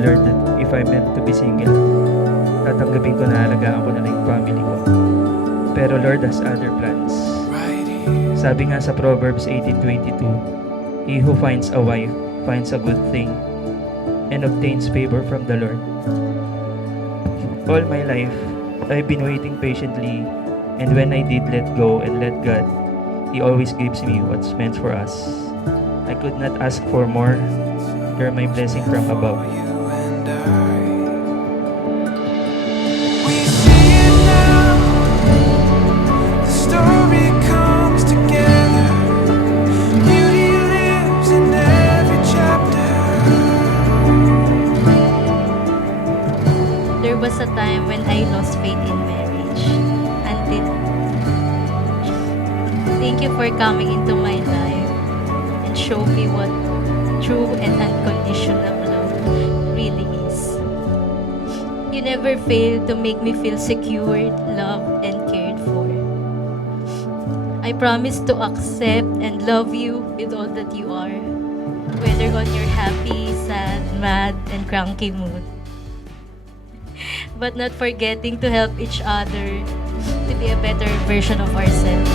Lord that if I'm meant to be single, tatanggapin ko na alagaan ko na lang yung family ko. Pero Lord has other plans. Sabi nga sa Proverbs 18:22, he who finds a wife finds a good thing and obtains favor from the Lord. All my life, I've been waiting patiently, and when I did let go and let God, He always gives me what's meant for us. I could not ask for more. You're my blessing from above. We see it now, the story comes together. Beauty lives in every chapter. There was a time when I lost faith in marriage. Until thank you for coming into my life and show me what true and unconditional love really is. You never fail to make me feel secured, loved, and cared for. I promise to accept and love you with all that you are, whether on your happy, sad, mad, and cranky mood. But not forgetting to help each other to be a better version of ourselves.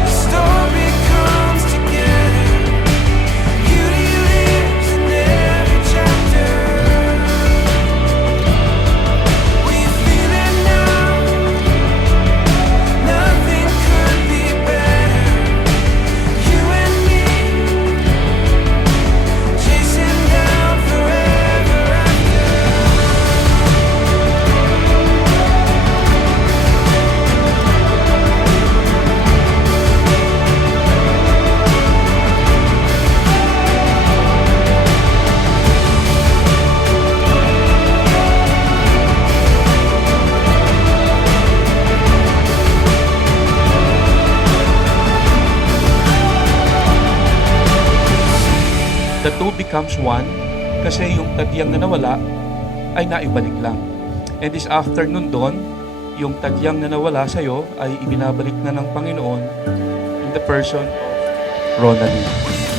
The story comes together. Beauty lives in every chapter. We feel it now. Nothing could be better. You and me, chasing down forever after. The two becomes one kasi yung tadyang na nawala ay naibalik lang. And this afternoon doon, yung tadyang na nawala sa'yo ay ibinabalik na ng Panginoon in the person of Ronaldine.